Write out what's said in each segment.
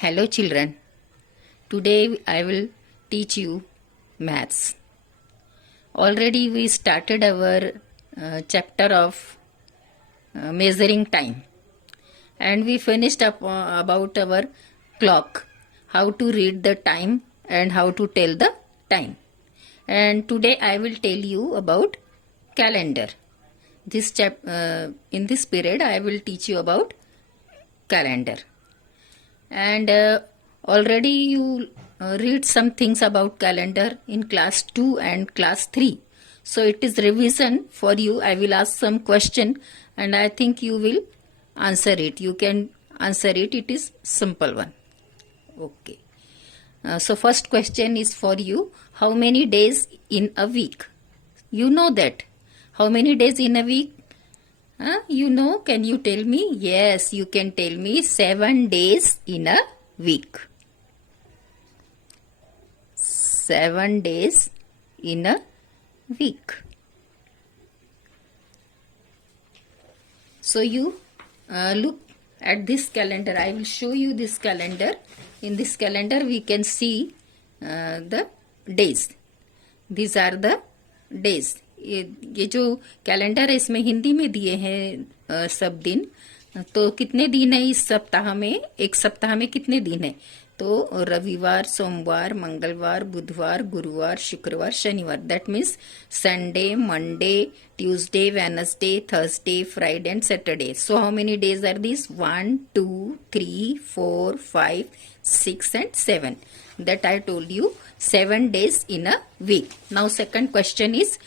Hello children, today I will teach you maths. Already we started our chapter of measuring time and we finished up about our clock, how to read the time and how to tell the time. And today I will tell you about calendar. In this period I will teach you about calendar. And already you read some things about calendar in class 2 and class 3. So it is revision for you. I will ask some question and I think you will answer it. You can answer it. It is simple one. Okay. So first question is for you. How many days in a week? You know that. How many days in a week? You know, can you tell me? Yes, you can tell me 7 days in a week. 7 days in a week. So you look at this calendar. I will show you this calendar. In this calendar we can see the days. These are the days. ये जो calendar है इसमें हिंदी में दिए हैं सब दिन. तो कितने दिन है इस सप्ताह में? एक सप्ताह में कितने दिन है? तो रविवार, सोमवार, मंगलवार, बुधवार, गुरुवार, शुक्रवार, शनिवार. That means Sunday, Monday, Tuesday, Wednesday, Thursday, Friday and Saturday. So how many days are this? 1, 2, 3, 4, 5, 6 and 7. That I told you 7 days in a week. Now second question is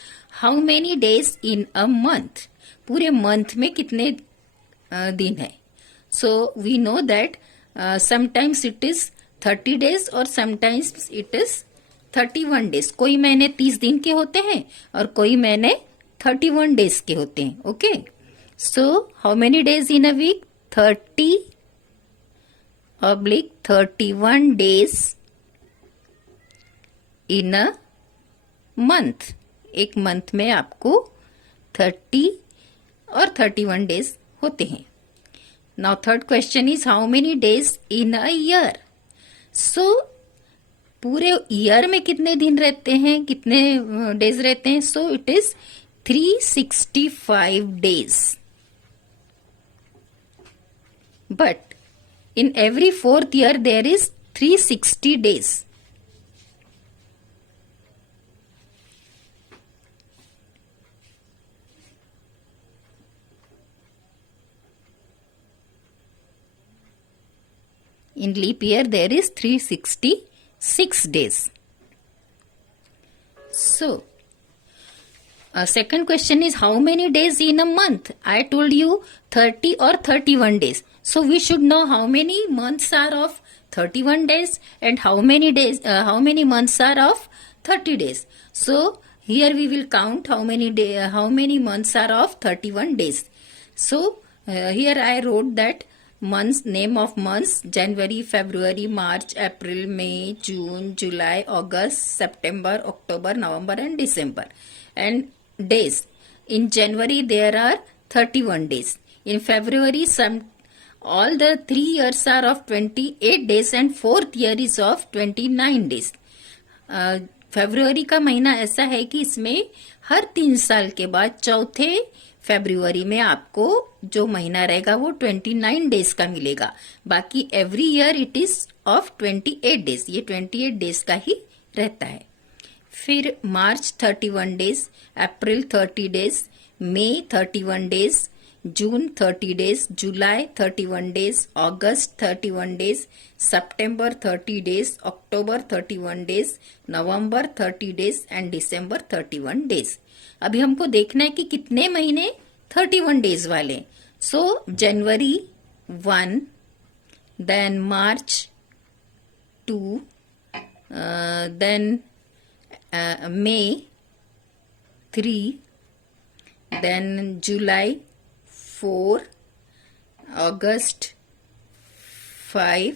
how many days in a month? पूरे month में कितने दिन है? So we know that sometimes it is 30 days और sometimes it is 31 days. कोई महीने 30 दिन के होते हैं और कोई महीने 31 days के होते हैं. Okay. So how many days in a week? 30/31 days in a month. एक मंथ में आपको 30 और 31 डेज होते हैं. Now third question is how many days in a year? So पूरे ईयर में कितने दिन रहते हैं, कितने डेज रहते हैं? So it is 365 days. But in every fourth year there is 360 days. In leap year, there is 366 days. So, second question is how many days in a month? I told you 30 or 31 days. So, we should know how many months are of 31 days and how many months are of 30 days. So, here we will count how many months are of 31 days. So, here I wrote that months, name of months: January, February, March, April, May, June, July, August, September, October, November and December. And days: in January there are 31 days. In February all the 3 years are of 28 days and fourth year is of 29 days. फरवरी का महीना ऐसा है कि इसमें हर 3 साल के बाद चौथे फरवरी में आपको जो महीना रहेगा वो 29 डेज का मिलेगा. बाकी every year it is of 28 days. ये 28 डेज का ही रहता है. फिर मार्च 31 डेज, अप्रैल 30 डेज, मई 31 डेज, जून 30 डेज, जुलाई 31 डेज, अगस्त 31 डेज, सितंबर 30 डेज, अक्टूबर 31 डेज, नवंबर 30 डेज एंड दिसंबर 31 डेज. अभी हमको देखना है कि कितने महीने 31 डेज वाले. सो जनवरी 1, then March 2, then May 3, then July 4, August 5,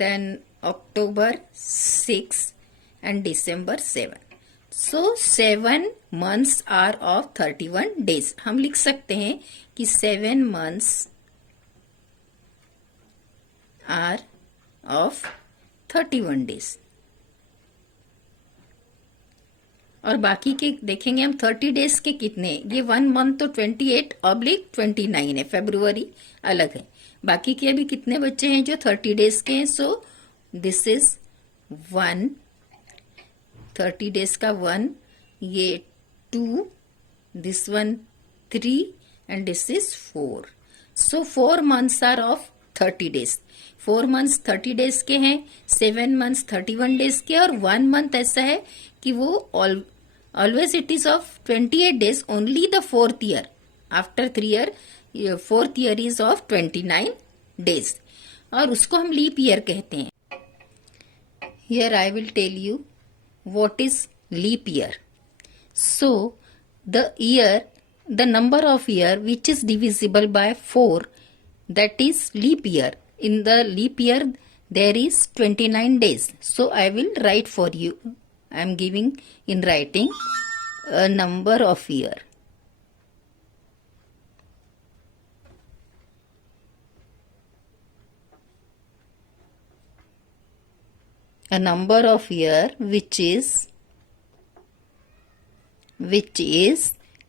then October 6 and December 7. So 7 months are of 31 days. हम लिख सकते हैं कि 7 months are ऑफ 31 डेज। और बाकी के देखेंगे हम 30 डेज के कितने, ये 1 मंथ तो 28/29 है, फरवरी अलग है। बाकी के अभी कितने बच्चे हैं जो 30 डेज के हैं। सो दिस इज 1, 30 डेज का 1, ये 2, this one 3 and this is 4। So 4 months are of 30 days. 4 months 30 days के हैं, 7 मंथ्स 31 डेज के, और 1 मंथ ऐसा है कि वो always it is of 28 days only the 4th year. After 3 year 4th year is of 29 days, और उसको हम लीप ईयर कहते हैं। Here I will tell you what is leap year. So the number of year which is divisible by 4, that is leap year. In the leap year there is 29 days. So I will write for you. I am giving in writing a number of year. A number of year which is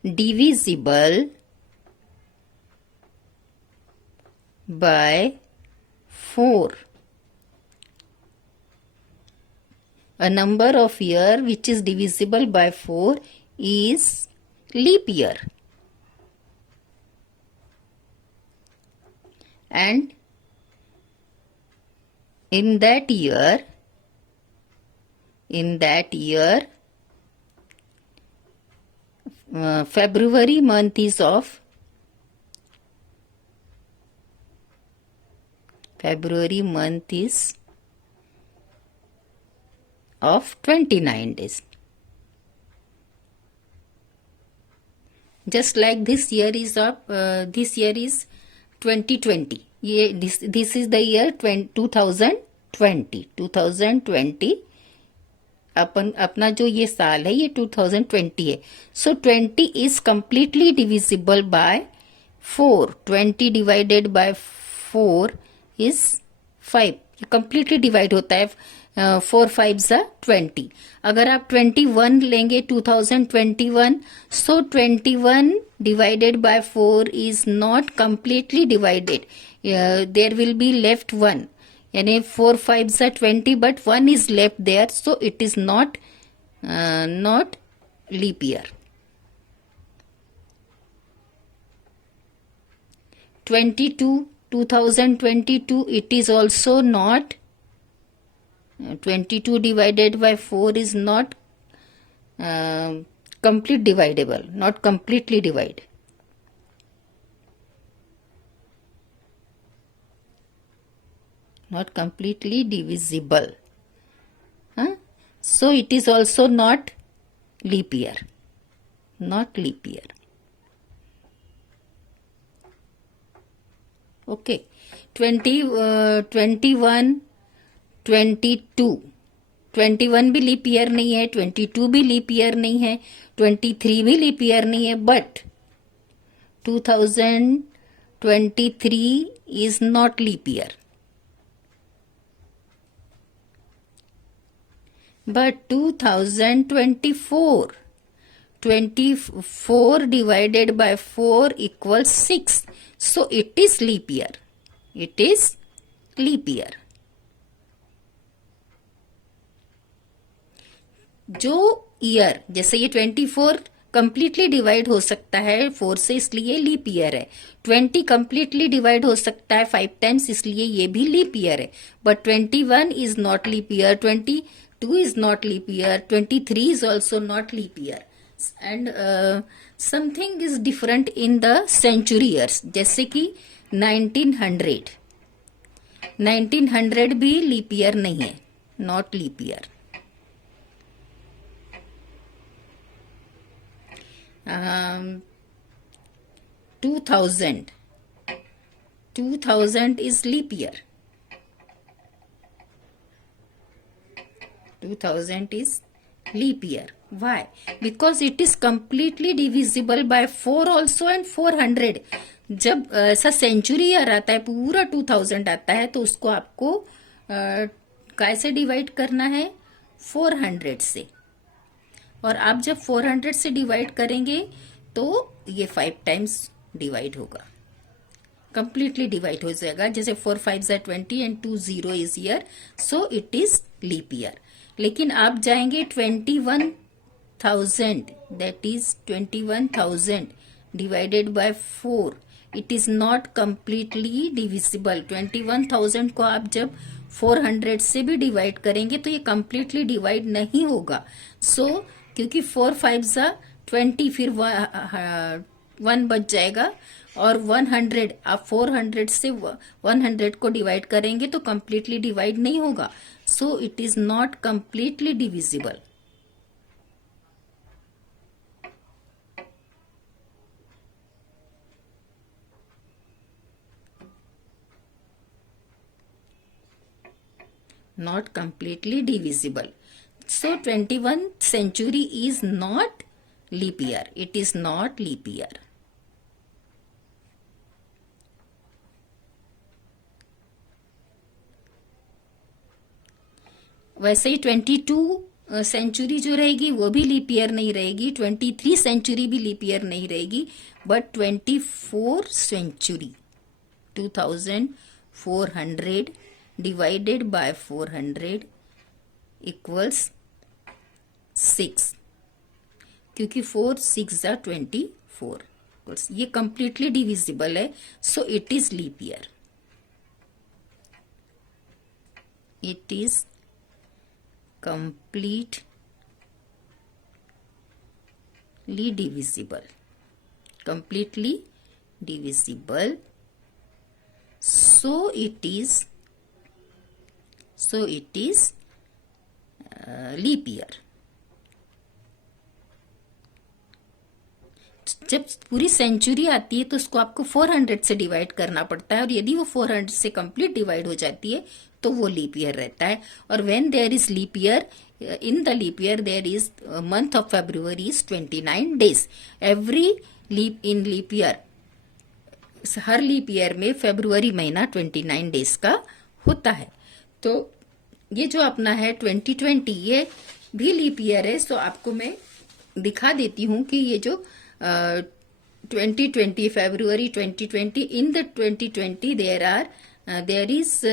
divisible by 4. A number of year which is divisible by 4 is leap year. And in that year February month is of 29 days. Just like this year is 2020. This is the year 2020. अपना जो ये साल है ये 2020 है। सो 20 is completely divisible by 4। 20 divided by 4 is 5। Completely divide होता है। 4 5 20। अगर आप 21 लेंगे 2021, so 21 divided by 4 is not completely divided. There will be left 1, यानी 4 5 20, but 1 is left there, so it is not leap year. 2022, it is also not 22 divided by 4 is not complete dividable, not completely divide. Not completely divisible. So it is also not leap year. Not leap year. Okay. 21, 22. 21 भी leap year नहीं है, 22 भी leap year नहीं है, 23 भी leap year नहीं है, but 2023 is not leap year. But 24 divided by 4 equals 6. So it is leap year. It is leap year. जो ईयर, जैसे ये 24 कंप्लीटली डिवाइड हो सकता है 4 से, इसलिए लीप ईयर है। 20 कंप्लीटली डिवाइड हो सकता है 5 टाइम्स, इसलिए ये भी लीप ईयर है। But 21 is not leap year, 22 is not leap year, 23 is also not leap year. And something is different in the century years, जैसे कि 1900 भी leap year नहीं है, not leap year. 2000 is leap year. 2000 is leap year. Why? Because it is completely divisible by 4 also and 400. जब ऐसा century year आता है, पूरा 2000 आता है, तो उसको आपको कैसे डिवाइड करना है? 400 से। और आप जब 400 से डिवाइड करेंगे तो ये 5 टाइम्स डिवाइड होगा, कंप्लीटली डिवाइड हो जाएगा। जैसे 4 5 ज़ा 20 and 2 0 is year, so it is leap year. लेकिन आप जाएंगे 21,000, that is 21,000 divided by 4, it is not completely divisible. 21,000 को आप जब 400 से भी डिवाइड करेंगे तो ये कंप्लीटली डिवाइड नहीं होगा। सो क्योंकि 4 5 ज़ा 20, फिर 1 बच जाएगा, और 100 आप 400 से 100 को डिवाइड करेंगे तो कंप्लीटली डिवाइड नहीं होगा। सो it is not completely divisible. Not completely divisible. So 21st century is not leap year. It is not leap year. वैसे ही 22 सेंचुरी जो रहेगी वो भी लीप ईयर नहीं रहेगी, 23 सेंचुरी भी लीप ईयर नहीं रहेगी, but 24 century 2400 divided by 400 equals 6, क्योंकि 4 6 ज़ा 24, ये कंप्लीटली डिविजिबल है। So it is leap year, it is completely divisible, completely divisible. So it is leap year. जब पूरी सेंचुरी आती है तो उसको आपको 400 से डिवाइड करना पड़ता है, और यदि वो 400 से कंप्लीट डिवाइड हो जाती है तो वो लीप ईयर रहता है। और when there is leap year, in the leap year there is month of February is 29 days. Every leap in leap year, हर लीप ईयर में फेब्रुवरी महीना 29 डेज का होता है। तो ये जो अपना है 2020, ये भी लीप ईयर है। सो आपको मैं दिखा देती हूँ कि ये जो 2020 February 2020, in the 2020 there is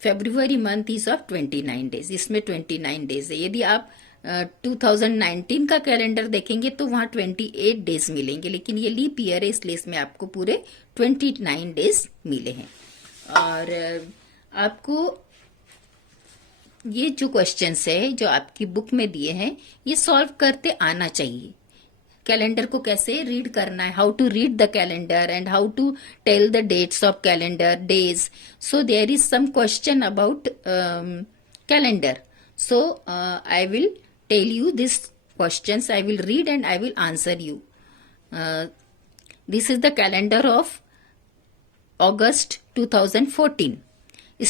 February month is of 29 days, इसमें 29 डेज है। यदि आप 2019 का कैलेंडर देखेंगे तो वहां 28 डेज मिलेंगे, लेकिन ये लीप ईयर है इसलिए इसमें आपको पूरे 29 डेज मिले हैं। और आपको ये जो क्वेश्चंस है जो आपकी बुक में दिए हैं ये सॉल्व करते आना चाहिए। कैलेंडर को कैसे रीड करना है, how to read the calendar and how to tell the dates of calendar days. So there is some question about calendar, so I will tell you this questions, I will read and I will answer you. This is the calendar of August 2014.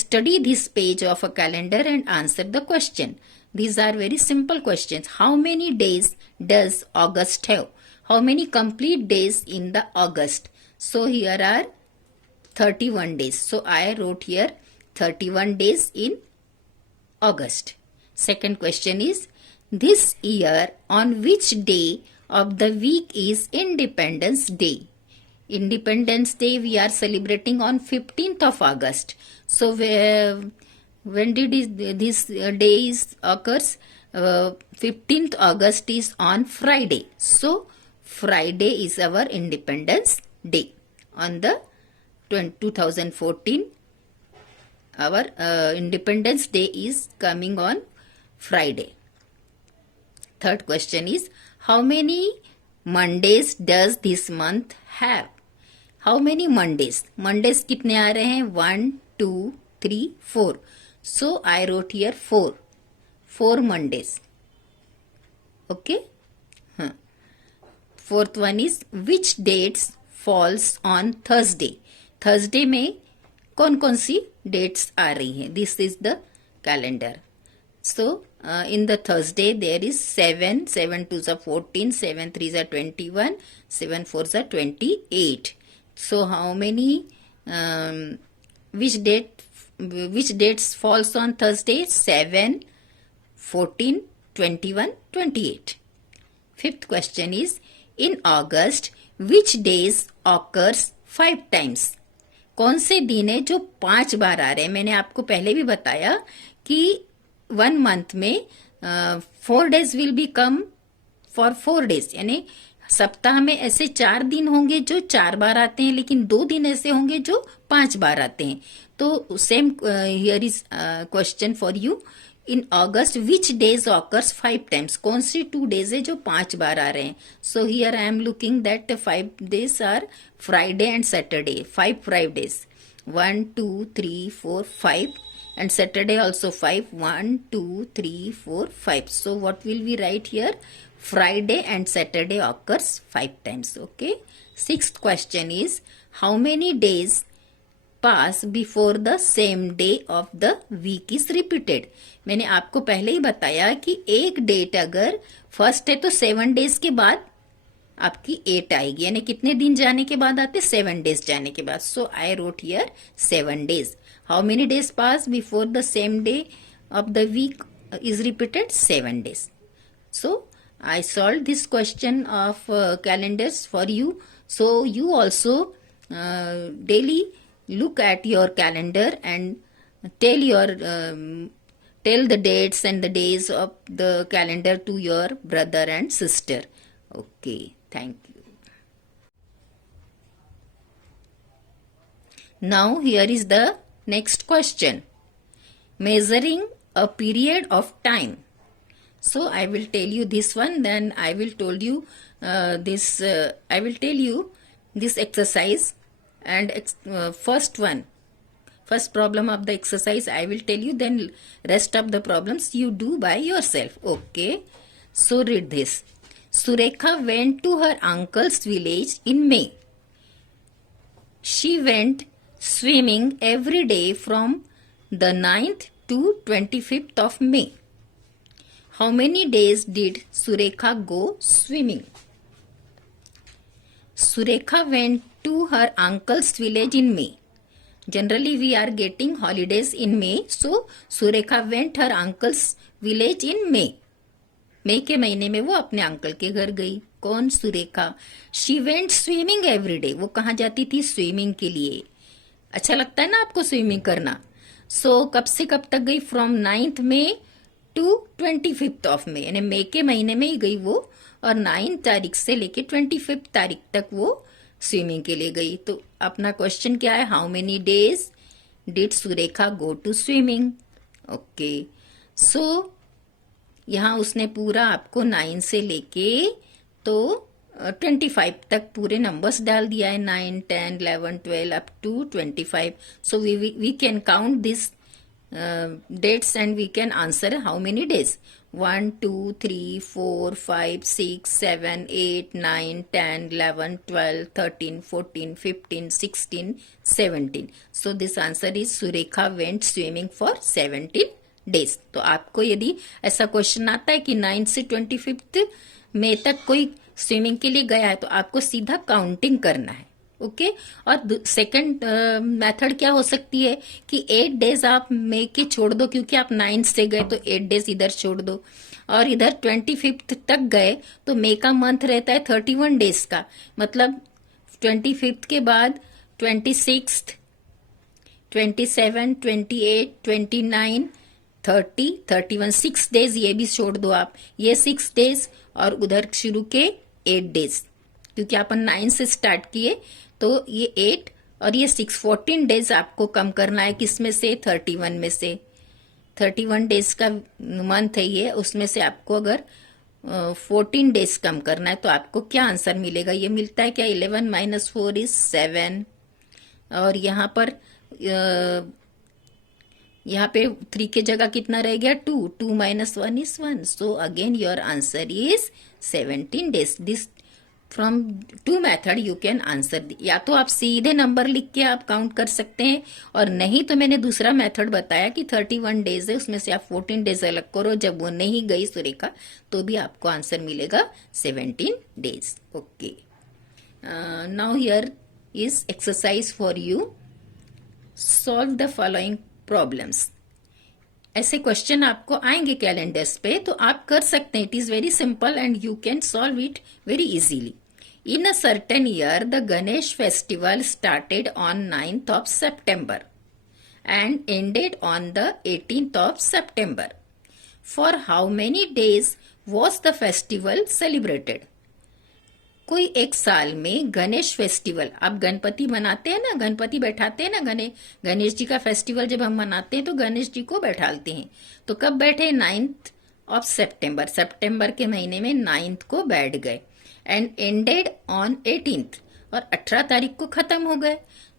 Study this page of a calendar and answer the question. These are very simple questions. How many days does August have? How many complete days in the August? So here are 31 days. So I wrote here 31 days in August. Second question is, this year on which day of the week is Independence Day? Independence Day we are celebrating on 15th of August. So when did this day is occurs? 15th August is on Friday. So Friday is our Independence Day. On the 2014, our Independence Day is coming on Friday. Third question is, how many Mondays does this month have? How many Mondays? Mondays कितने आ रहे हैं? 1 2 3 4. So I wrote here 4 Mondays. Okay. Fourth one is, which dates falls on Thursday? Thursday में कौन कौन सी dates आ रही हैं? This is the calendar. So in the Thursday there is 7 2s are 14, 7 3s are 21, 7 4s are 28. So how many which date which dates falls on Thursday? 7, 14, 21, 28. Fifth question is, in August, which days occurs 5 times? कौन से दिन है जो 5 बार आ रहे हैं? मैंने आपको पहले भी बताया कि 1 मंथ में 4 days will be come for 4 days, यानी सप्ताह में ऐसे 4 दिन होंगे जो 4 बार आते हैं, लेकिन 2 दिन ऐसे होंगे जो 5 बार आते हैं. तो same here is question for you. In August which days occurs 5 times? कौन सी 2 डेज है जो 5 बार आ रहे हैं? So here I am looking that 5 days are Friday and Saturday. 5 days. 1, 2, 3, 4, 5. And Saturday also 5. 1, 2, 3, 4, 5. So what will we write here? Friday and Saturday occurs 5 times. Okay. Sixth question is, how many days pass before the same day of the week is repeated? मैंने आपको पहले ही बताया कि एक date अगर first है तो 7 days के बाद आपकी 8 आएगी, यानी कितने दिन जाने के बाद आते? 7 days जाने के बाद. So I wrote here 7 days. How many days pass before the same day of the week is repeated? 7 days. So I solved this question of calendars for you. So you also daily look at your calendar and tell the dates and the days of the calendar to your brother and sister. Okay, thank you. Now here is the next question. Measuring a period of time. So I will tell you this one, then I will told you I will tell you this exercise, and first problem of the exercise I will tell you, then rest of the problems you do by yourself. Okay, so read this. Surekha went to her uncle's village in May. She went swimming every day from the 9th to 25th of May. How many days did Surekha go swimming? Surekha went to her uncle's village in May. Generally we are getting holidays in May, so Surekha went her uncle's village in May. मई के महीने में वो अपने uncle के घर गई. कौन? Surekha. She went swimming every day. वो कहाँ जाती थी? स्विमिंग के लिए. अच्छा लगता है ना आपको स्विमिंग करना? सो कब से कब तक गई? From 9th May to 25th of May, यानी मई के महीने में ही गई वो, और 9 तारीख से लेके 25 तारीख तक वो स्विमिंग के लिए गई. तो अपना क्वेश्चन क्या है? How many days did Surekha go to swimming? Okay, so यहाँ उसने पूरा आपको 9 से लेके तो 25 तक पूरे नंबर्स डाल दिया है. 9, 10, 11, 12 up to 25. So we can count this dates and we can answer how many days. 1, 2, 3, 4, 5, 6, 7, 8, 9, 10, 11, 12, 13, 14, 15, 16, 17. So this answer is Surekha went swimming for 17 days. तो आपको यदि ऐसा क्वेश्चन आता है कि 9 से 25 मई तक कोई स्विमिंग के लिए गया है, तो आपको सीधा काउंटिंग करना है. ओके. और सेकंड मेथड क्या हो सकती है कि 8 days आप मई के छोड़ दो, क्योंकि आप 9 से गए तो 8 days इधर छोड़ दो, और इधर 25 तक गए तो मई का मंथ रहता है 31 days का. मतलब 25 के बाद 26, 27, 28, 29, 30, 31, 6 days ये भी छोड़ दो आप. ये 6 days और उधर शुरू के 8 days, क्योंकि अपन 9 से स्टार्ट किए तो ये 8 और ये 6, 14 डेज आपको कम करना है. किसमें से? 31 में से. 31 डेज का मंथ है ये, उसमें से आपको अगर 14 डेज कम करना है तो आपको क्या आंसर मिलेगा? ये मिलता है क्या? 11 - 4 इज 7. और यहाँ पे 3 के जगह कितना रह गया? 2. 2 - 1 is 1. So again your answer is 17 days. This from 2 method you can answer. या तो आप सीधे नंबर लिख के आप काउंट कर सकते हैं, और नहीं तो मैंने दूसरा मेथड बताया कि 31 डेज है, उसमें से आप 14 डेज अलग करो. जब वो नहीं गई सुरेखा तो भी आपको आंसर मिलेगा 17 days. Okay, now here is exercise for you. Solve the following problems. ऐसे क्वेश्चन आपको आएंगे कैलेंडर्स पे, तो आप कर सकते हैं। It is very simple and you can solve it very easily. In a certain year, the Ganesh festival started on 9th of September and ended on the 18th of September. For how many days was the festival celebrated? कोई एक साल में Ganesh festival, आप गणपति मनाते हैं ना, गणपति बैठाते हैं ना, गणेश जी का फेस्टिवल जब हम मनाते हैं तो गणेश जी को बैठाते हैं। तो कब बैठे? 9th ऑफ सितंबर, सितंबर के महीने में 9th को बैठ गए। एंड एंडेड ऑन 18th, और 18 तारीख को खत्म हो गए।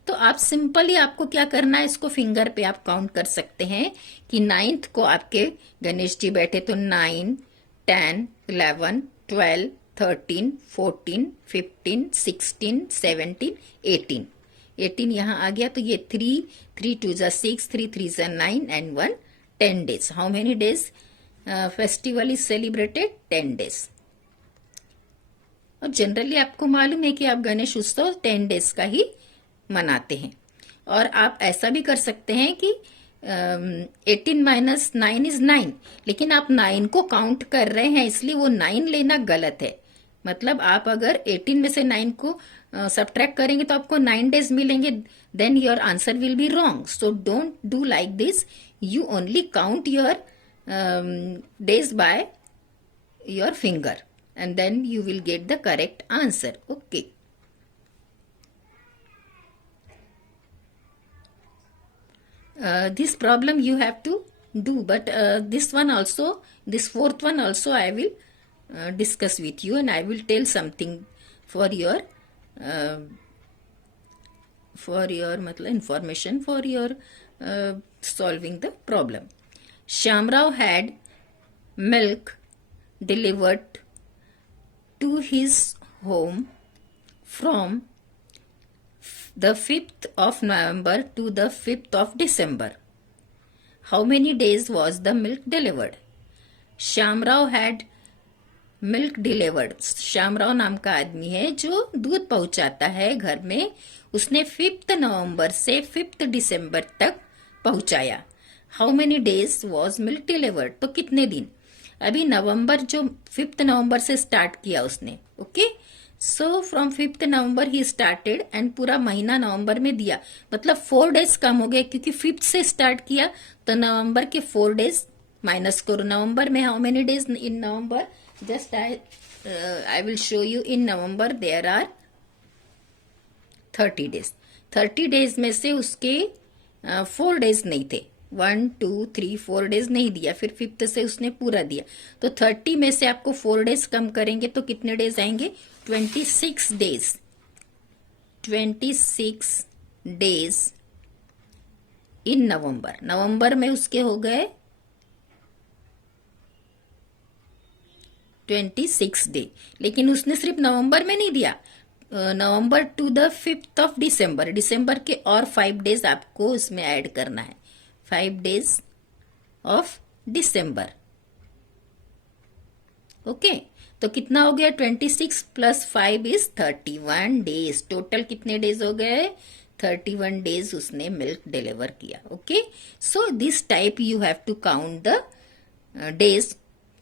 तो आप सिंपली, आपको क्या करना है, इसको फिंगर पे आप काउंट कर सकते हैं कि 9th को आपके गणेश जी बैठे, तो 9, 10, 11, 12, 13, 14, 15, 16, 17, 18, 18 यहाँ आ गया। तो ये 3 2 जा 6, 3 3 जा 9 and 1 10 days। How many days festival is celebrated? 10 days। और जनरली आपको मालूम है कि आप गणेश उत्सव 10 days का ही मनाते हैं। और आप ऐसा भी कर सकते हैं कि 18 माइनस 9 इज 9, लेकिन आप 9 को काउंट कर रहे हैं, इसलिए वो 9 लेना गलत है। मतलब आप अगर 18 में से 9 को सब्ट्रैक्ट करेंगे तो आपको 9 days मिलेंगे, then your answer will be wrong. So don't do like this, you only count your days by your finger and then you will get the correct answer. Okay. This problem you have to do, but this one also, this fourth one also I will discuss with you, and I will tell something for your मतलब information for your solving the problem. Shamrao had milk delivered to his home from the 5th of November to the 5th of December. How many days was the milk delivered? Shamrao had milk delivered. Shamrao नाम का आदमी है जो दूध पहुंचाता है घर में। उसने 5th नवंबर से 5th दिसंबर तक पहुंचाया। How many days was milk delivered? तो कितने दिन? अभी नवंबर, जो 5th नवंबर से स्टार्ट किया उसने। Okay, so from 5th November he started and पूरा महीना नवंबर में दिया, मतलब 4 days कम हो गए, क्योंकि 5th से स्टार्ट किया तो नवंबर के 4 days माइनस करो। नवंबर में how many days in November? Just I will show you. In November there are 30 days। 30 days में से उसके 4 days नहीं थे, 1 2 3 4 days नहीं दिया, फिर 5th से उसने पूरा दिया। तो 30 में से आपको 4 days कम करेंगे तो कितने डेज आएंगे? 26 days। 26 days इन नवंबर। नवंबर में उसके हो गए 26 डे, लेकिन उसने सिर्फ नवंबर में नहीं दिया, November to the 5th of December, दिसंबर के और 5 days आपको उसमें ऐड करना है। 5 days ऑफ दिसंबर। ओके, तो कितना हो गया? 26 प्लस 5 इज 31 days। टोटल कितने डेज हो गए? 31 days उसने मिल्क डिलीवर किया। Okay, so this type you have to count the days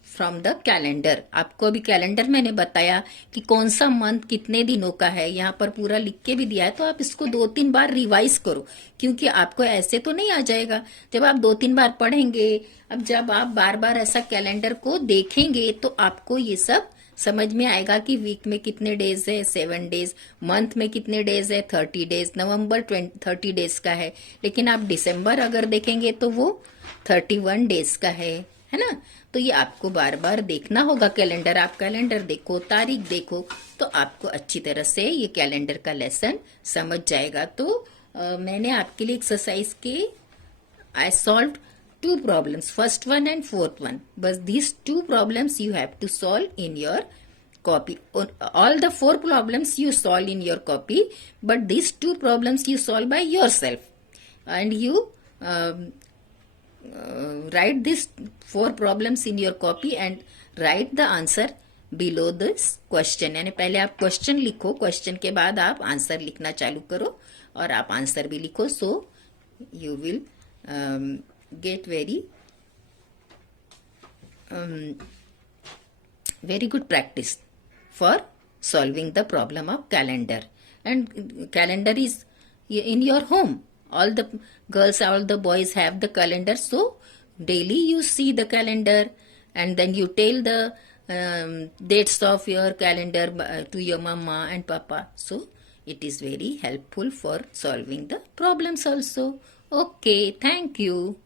from the calendar. आपको अभी कैलेंडर मैंने बताया कि कौन सा मंथ कितने दिनों का है, यहाँ पर पूरा लिख के भी दिया है। तो आप इसको 2-3 बार रिवाइज करो, क्योंकि आपको ऐसे तो नहीं आ जाएगा। जब आप 2-3 बार पढ़ेंगे, अब जब आप बार बार ऐसा कैलेंडर को देखेंगे तो आपको ये सब समझ में आएगा कि वीक में कितने डेज है, 7 days, मंथ में कितने डेज है, 30 days, नवंबर 30 days का है, लेकिन आप दिसंबर अगर देखेंगे तो वो 31 days का है ना। तो ये आपको बार बार देखना होगा कैलेंडर। आप कैलेंडर देखो, तारीख देखो, तो आपको अच्छी तरह से ये कैलेंडर का लेसन समझ जाएगा। तो मैंने आपके लिए एक्सरसाइज के I solve 2 problems, first one and fourth one, but these 2 problems you have to solve in your copy. All the 4 problems you solve in your copy, but these 2 problems you solve by yourself, and you write these 4 problems in your copy and write the answer below this question। यानी पहले आप question लिखो, question के बाद आप answer लिखना चालू करो और आप आंसर भी लिखो, सो you will get very good practice for solving the problem of calendar. And calendar is in your home. All the girls, all the boys have the calendar, so daily you see the calendar, and then you tell the dates of your calendar to your mama and papa. So it is very helpful for solving the problems also. Okay, thank you.